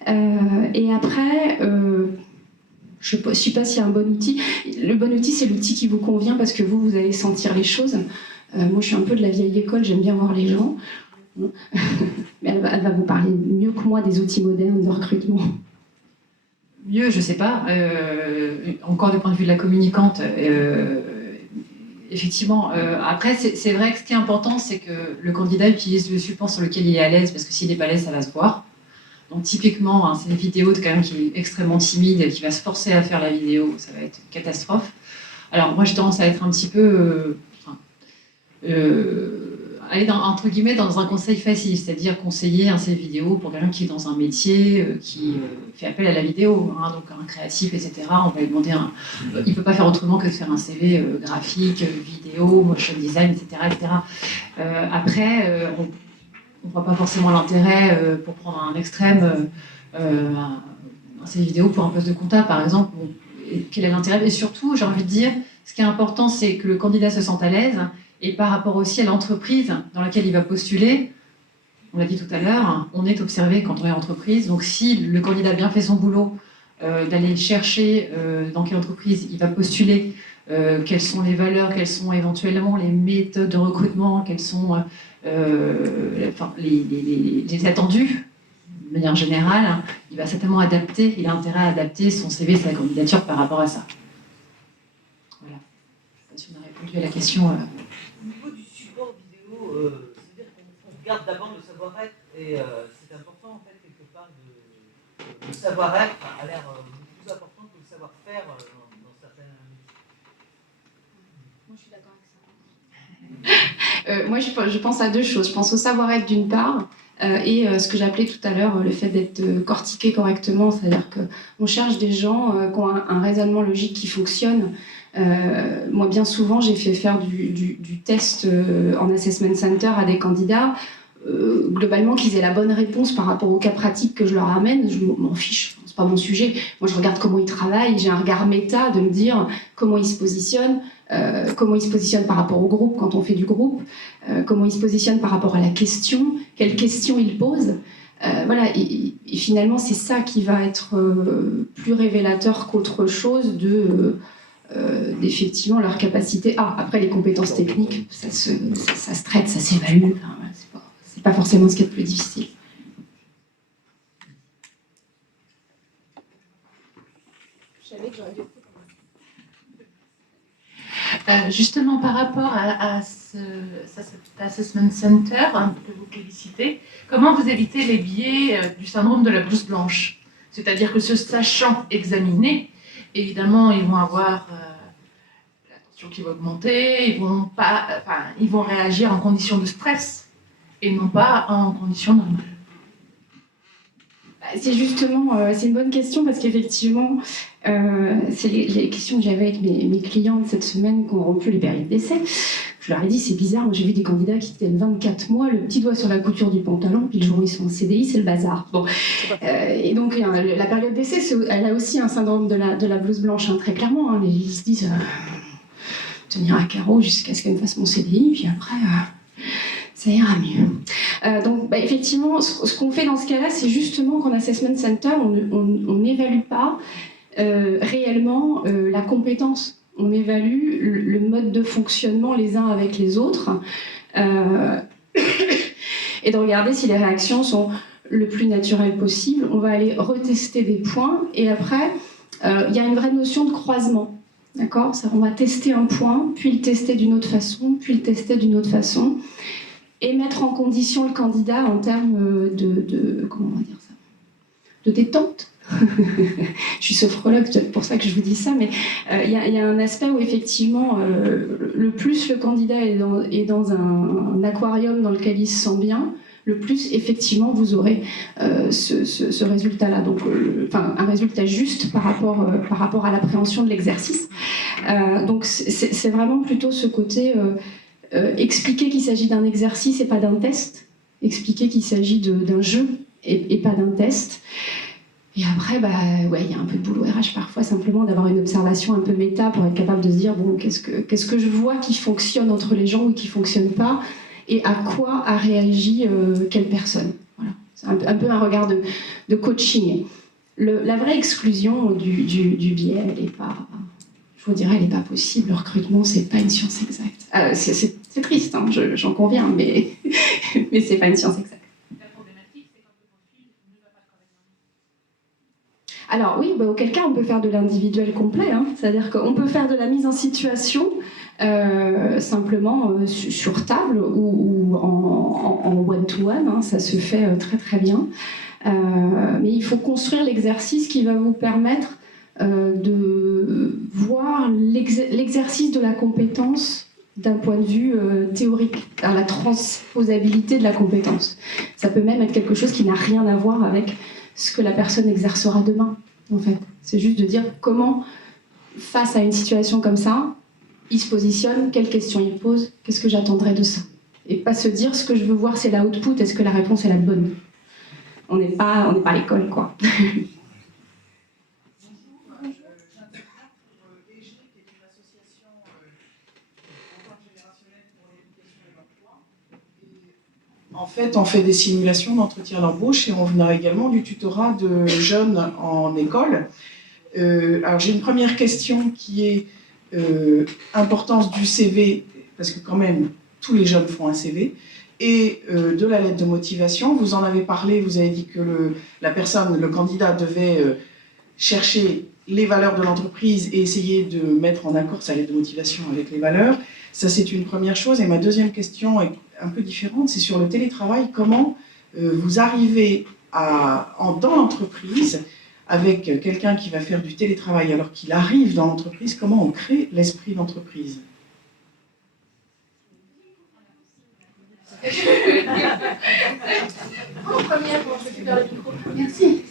Et après, je ne sais pas s'il y a un bon outil. Le bon outil, c'est l'outil qui vous convient parce que vous allez sentir les choses. Moi, je suis un peu de la vieille école, j'aime bien voir les gens. Mais elle va vous parler mieux que moi des outils modernes de recrutement. Mieux, je sais pas. Encore du point de vue de la communicante, effectivement. Après, c'est vrai que ce qui est important, c'est que le candidat utilise le support sur lequel il est à l'aise, parce que s'il n'est pas à l'aise, ça va se voir. Donc typiquement, c'est une vidéo de quelqu'un qui est extrêmement timide, qui va se forcer à faire la vidéo, ça va être une catastrophe. Alors moi, j'ai tendance à être un petit peu... aller entre guillemets dans un conseil facile, c'est-à-dire conseiller un CV vidéo pour quelqu'un qui est dans un métier qui fait appel à la vidéo, hein, donc un créatif, etc. On va lui demander il ne peut pas faire autrement que de faire un CV graphique, vidéo, motion design, etc. etc. Après, on ne voit pas forcément l'intérêt pour prendre un extrême, un CV vidéo pour un poste de comptable, par exemple. Bon, quel est l'intérêt? Et surtout, j'ai envie de dire, ce qui est important, c'est que le candidat se sente à l'aise. Et par rapport aussi à l'entreprise dans laquelle il va postuler, on l'a dit tout à l'heure, on est observé quand on est en entreprise. Donc si le candidat a bien fait son boulot, d'aller chercher dans quelle entreprise il va postuler, quelles sont les valeurs, quelles sont éventuellement les méthodes de recrutement, quels sont les attendus, de manière générale, il va certainement adapter, il a intérêt à adapter son CV, sa candidature par rapport à ça. Voilà. Je ne sais pas si on a répondu à la question. Au niveau du support vidéo, c'est-à-dire qu'on regarde d'abord le savoir-être et c'est important en fait quelque part le savoir-être a l'air beaucoup plus important que le savoir-faire dans certains métiers. Moi je suis d'accord avec ça. Moi je pense à 2 choses. Je pense au savoir-être d'une part et ce que j'appelais tout à l'heure le fait d'être cortiqué correctement, c'est-à-dire qu'on cherche des gens qui ont un raisonnement logique qui fonctionne. Moi, bien souvent, j'ai fait faire du test en assessment center à des candidats. Globalement, qu'ils aient la bonne réponse par rapport au cas pratique que je leur amène, je m'en fiche, c'est pas mon sujet. Moi, je regarde comment ils travaillent, j'ai un regard méta de me dire comment ils se positionnent par rapport au groupe quand on fait du groupe, comment ils se positionnent par rapport à la question, quelles questions ils posent. Voilà, et finalement, c'est ça qui va être plus révélateur qu'autre chose d'effectivement leur capacité. Après, les compétences techniques, ça se traite, ça s'évalue. Enfin, voilà, c'est pas forcément ce qui est le plus difficile. Je savais que j'aurais dû... Justement, par rapport à cet assessment center que vous félicitez, comment vous évitez les biais du syndrome de la blouse blanche? C'est-à-dire que se sachant examiner, évidemment, ils vont avoir la tension qui va augmenter, ils vont réagir en conditions de stress et non pas en conditions normales. C'est justement, c'est une bonne question parce qu'effectivement, c'est les questions que j'avais avec mes clientes cette semaine qui ont rompu les périodes d'essai. Je leur ai dit, c'est bizarre, moi j'ai vu des candidats qui tiennent 24 mois, le petit doigt sur la couture du pantalon, puis le jour où ils sont en CDI, c'est le bazar. Bon. Et donc la période d'essai, elle a aussi un syndrome de la blouse blanche, hein, très clairement. Hein. Ils se disent, tenir à carreau jusqu'à ce qu'elle me fasse mon CDI, puis après... ça ira mieux. Donc, effectivement, ce qu'on fait dans ce cas-là, c'est justement qu'en Assessment Center, on n'évalue pas réellement la compétence. On évalue le mode de fonctionnement les uns avec les autres et de regarder si les réactions sont le plus naturelles possible. On va aller retester des points et après, il y a une vraie notion de croisement. D'accord ? On va tester un point, puis le tester d'une autre façon, puis le tester d'une autre façon. Et mettre en condition le candidat en termes comment on va dire ça, de détente. Je suis sophrologue, c'est pour ça que je vous dis ça, mais il y a un aspect où effectivement, le plus le candidat est dans un aquarium dans lequel il se sent bien, le plus effectivement vous aurez ce résultat-là. Donc, un résultat juste par rapport à l'appréhension de l'exercice. Donc c'est vraiment plutôt ce côté... expliquer qu'il s'agit d'un exercice et pas d'un test, expliquer qu'il s'agit d'un jeu et pas d'un test. Et après, il y a un peu de boulot RH parfois, simplement d'avoir une observation un peu méta pour être capable de se dire, bon, qu'est-ce que je vois qui fonctionne entre les gens ou qui ne fonctionne pas, et à quoi a réagi quelle personne. Voilà. C'est un peu un regard de coaching. La vraie exclusion du biais, elle n'est pas... Je vous dirais, elle n'est pas possible. Le recrutement, c'est pas une science exacte. C'est triste, hein, j'en conviens, mais c'est pas une science exacte. La problématique, c'est quand le profil ne va pas correctement. Alors oui, auquel cas, on peut faire de l'individuel complet. Hein, c'est-à-dire qu'on peut faire de la mise en situation simplement sur table ou en one-to-one. Hein, ça se fait très très bien. Mais il faut construire l'exercice qui va vous permettre de voir l'exercice de la compétence d'un point de vue théorique, la transposabilité de la compétence. Ça peut même être quelque chose qui n'a rien à voir avec ce que la personne exercera demain, en fait. C'est juste de dire comment, face à une situation comme ça, il se positionne, quelles questions il pose, qu'est-ce que j'attendrai de ça. Et pas se dire, ce que je veux voir, c'est l'output, est-ce que la réponse est la bonne. On n'est pas à l'école, quoi. En fait, on fait des simulations d'entretien d'embauche et on a également du tutorat de jeunes en école. Alors j'ai une première question qui est importance du CV, parce que quand même, tous les jeunes font un CV, et de la lettre de motivation. Vous en avez parlé, vous avez dit que le candidat devait chercher les valeurs de l'entreprise et essayer de mettre en accord sa lettre de motivation avec les valeurs. Ça, c'est une première chose. Et ma deuxième question est un peu différente, c'est sur le télétravail. Comment vous arrivez dans l'entreprise, avec quelqu'un qui va faire du télétravail alors qu'il arrive dans l'entreprise, comment on crée l'esprit d'entreprise? Merci.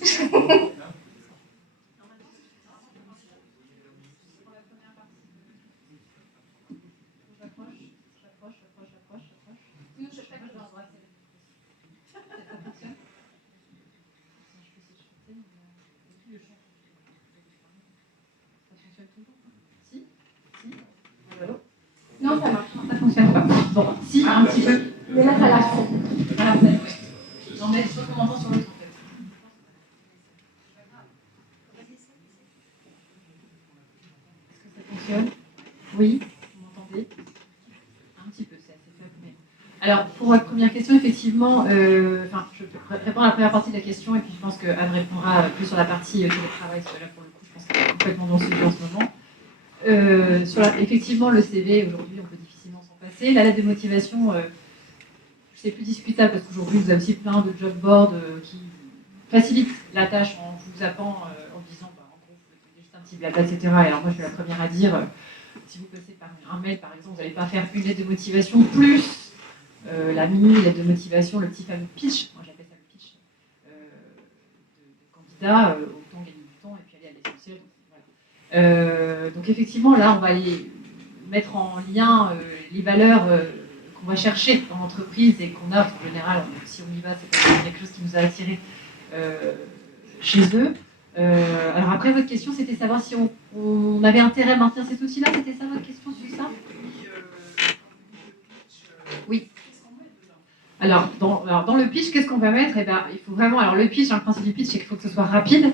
en êtes soit commentant sur l'autre en fait. Est-ce que ça fonctionne? Oui, vous m'entendez? Un petit peu, c'est assez faible. Mais... Alors, pour votre première question, effectivement, je peux répondre à la première partie de la question et puis je pense qu'Anne répondra plus sur la partie télétravail, parce que là, pour le coup, je pense qu'elle est complètement dans ce sujet en ce moment. Effectivement, le CV, aujourd'hui, on peut difficilement s'en passer. La lettre de motivation, c'est plus discutable parce qu'aujourd'hui, vous avez aussi plein de job boards qui facilitent la tâche en vous zappant, en disant, en gros, vous mettez juste un petit blabla, etc. Et alors moi, je suis la première à dire, si vous passez par un mail, par exemple, vous n'allez pas faire une lettre de motivation plus la mini-lettre de motivation, le petit fameux pitch, moi j'appelle ça le pitch, de candidat, autant gagner du temps et puis aller à l'essentiel. Voilà. Donc effectivement, là, on va aller mettre en lien les valeurs qu'on va chercher dans l'entreprise et qu'on a, en général, si on y va, c'est pas quelque chose qui nous a attirés chez eux. Alors après, votre question, c'était savoir si on avait intérêt à maintenir cet outil-là, c'était ça votre question sur ça? Oui. Alors dans le pitch, qu'est-ce qu'on va mettre? Eh ben, il faut vraiment. Alors le pitch, le principe du pitch, c'est qu'il faut que ce soit rapide, il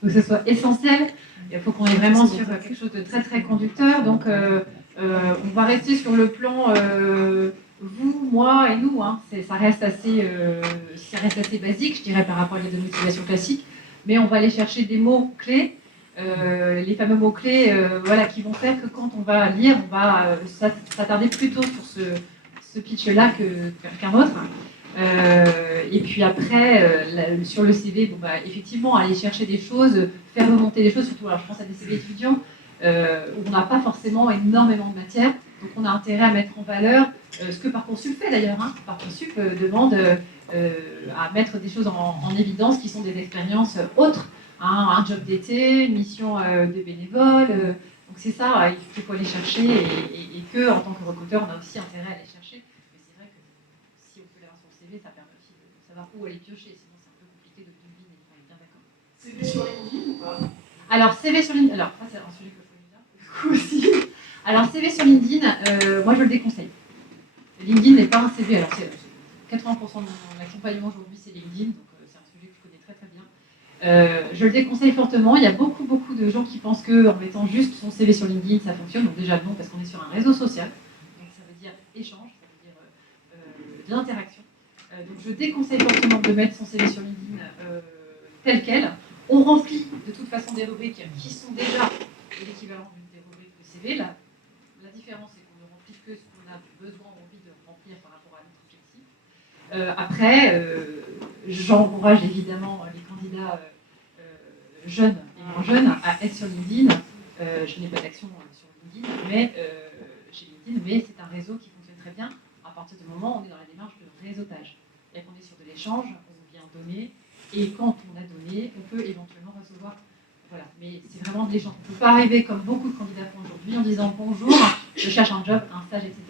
faut que ce soit essentiel. Il faut qu'on ait vraiment sur quelque chose de très très conducteur. Donc on va rester sur le plan vous, moi et nous. Hein. Ça reste assez basique, je dirais, par rapport à des motivations classiques. Mais on va aller chercher des mots clés, les fameux mots clés, qui vont faire que quand on va lire, on va s'attarder plutôt sur ce pitch-là qu'un autre. Et puis après, sur le CV, effectivement, aller chercher des choses, faire remonter des choses, surtout, alors je pense à des CV étudiants, où on n'a pas forcément énormément de matière, donc on a intérêt à mettre en valeur ce que Parcoursup fait d'ailleurs. Hein. Parcoursup demande à mettre des choses en évidence qui sont des expériences autres, hein, un job d'été, une mission de bénévole, donc c'est ça, il faut aller chercher et que, en tant que recruteur, on a aussi intérêt à aller chercher. Ça permet aussi de savoir où aller piocher, sinon c'est un peu compliqué de deviner. On est bien d'accord. CV sur LinkedIn ou pas? Alors, CV sur LinkedIn, alors, ça c'est un sujet que je connais bien, du coup aussi. Alors, CV sur LinkedIn, moi je le déconseille. LinkedIn n'est pas un CV, alors 80% de mon accompagnement aujourd'hui c'est LinkedIn, donc c'est un sujet que je connais très très bien. Je le déconseille fortement. Il y a beaucoup de gens qui pensent qu'en mettant juste son CV sur LinkedIn ça fonctionne, donc déjà non, parce qu'on est sur un réseau social, donc ça veut dire échange, ça veut dire de l'interaction. Donc je déconseille fortement de mettre son CV sur LinkedIn tel quel. On remplit de toute façon des rubriques qui sont déjà l'équivalent des rubriques de CV. La différence, c'est qu'on ne remplit que ce qu'on a besoin ou envie de remplir par rapport à notre objectif. Après, j'encourage évidemment les candidats jeunes et moins jeunes à être sur LinkedIn. Je n'ai pas d'action sur LinkedIn, mais c'est un réseau qui fonctionne très bien à partir du moment où on est dans la démarche de réseautage. Et qu'on est sur de l'échange, on vient donner, et quand on a donné, on peut éventuellement recevoir. Voilà, mais c'est vraiment de l'échange. On ne peut pas arriver comme beaucoup de candidats font aujourd'hui en disant bonjour, je cherche un job, un stage, etc.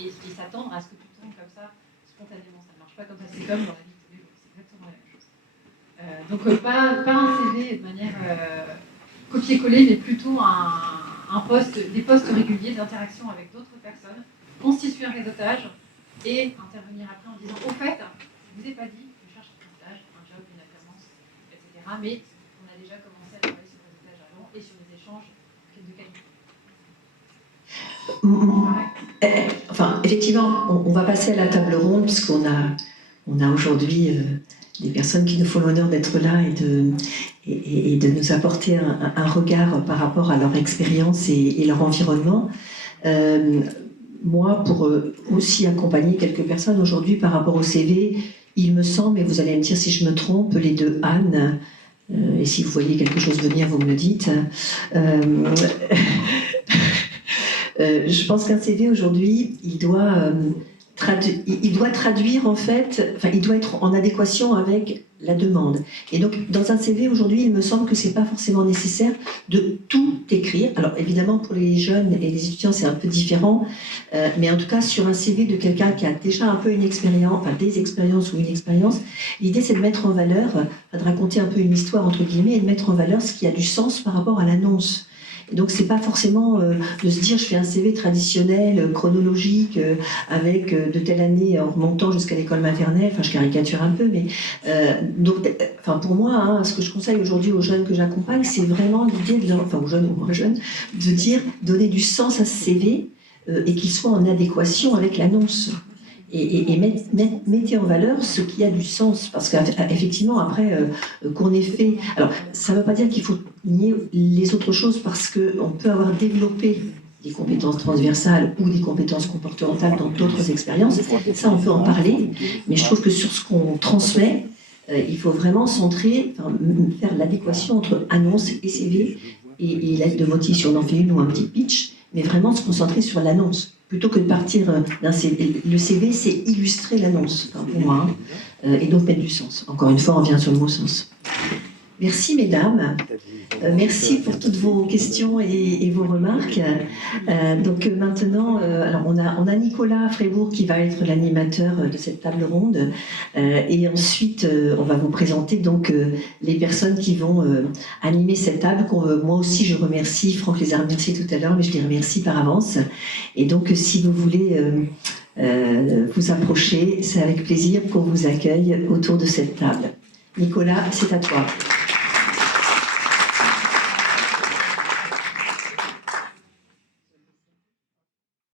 et s'attendre à ce que tout tombe comme ça spontanément. Ça ne marche pas comme ça, c'est comme dans la vie de tous les jours, c'est exactement la même chose. Donc pas un CV de manière copier-coller, mais plutôt des postes réguliers d'interaction avec d'autres personnes, constituer un réseautage, et intervenir après en disant au fait, je ne vous ai pas dit, je cherche un stage, un job, une alternance, etc. Mais on a déjà commencé à travailler sur le réseautage avant et sur les échanges de qualité. Enfin, effectivement, on va passer à la table ronde puisqu'on a aujourd'hui des personnes qui nous font l'honneur d'être là et de nous apporter un regard par rapport à leur expérience et leur environnement. Moi, pour aussi accompagner quelques personnes aujourd'hui par rapport au CV, il me semble, et vous allez me dire si je me trompe, les deux Anne, et si vous voyez quelque chose venir, vous me le dites. Je pense qu'un CV aujourd'hui, il doit traduire en fait, enfin, il doit être en adéquation avec la demande. Et donc, dans un CV aujourd'hui, il me semble que c'est pas forcément nécessaire de tout écrire. Alors, évidemment, pour les jeunes et les étudiants, c'est un peu différent, mais en tout cas, sur un CV de quelqu'un qui a déjà un peu une expérience, enfin des expériences ou une expérience, l'idée c'est de mettre en valeur, de raconter un peu une histoire entre guillemets et de mettre en valeur ce qui a du sens par rapport à l'annonce. Et donc c'est pas forcément de se dire je fais un CV traditionnel, chronologique, avec de telle année en remontant jusqu'à l'école maternelle, enfin je caricature un peu, mais donc enfin pour moi, hein, ce que je conseille aujourd'hui aux jeunes que j'accompagne, c'est vraiment l'idée de enfin aux jeunes ou moins jeunes, de dire donner du sens à ce CV et qu'il soit en adéquation avec l'annonce. Et mettez en valeur ce qui a du sens, parce qu'effectivement, après, qu'on ait fait... Alors, ça ne veut pas dire qu'il faut nier les autres choses, parce qu'on peut avoir développé des compétences transversales ou des compétences comportementales dans d'autres expériences. Ça, on peut en parler, mais je trouve que sur ce qu'on transmet, il faut vraiment centrer, enfin, faire l'adéquation entre annonce et CV, et lettre de motif, si on en fait une ou un petit pitch, mais vraiment se concentrer sur l'annonce. Plutôt que de partir d'un CV. Le CV, c'est illustrer l'annonce, enfin, pour moi, et donc mettre du sens. Encore une fois, on revient sur le mot sens. Merci, mesdames. Merci pour toutes vos questions et vos remarques. Donc maintenant, alors on a Nicolas Frébourg qui va être l'animateur de cette table ronde. Et ensuite, on va vous présenter donc les personnes qui vont animer cette table. Moi aussi, je remercie. Franck les a remerciés tout à l'heure, mais je les remercie par avance. Et donc, si vous voulez vous approcher, c'est avec plaisir qu'on vous accueille autour de cette table. Nicolas, c'est à toi.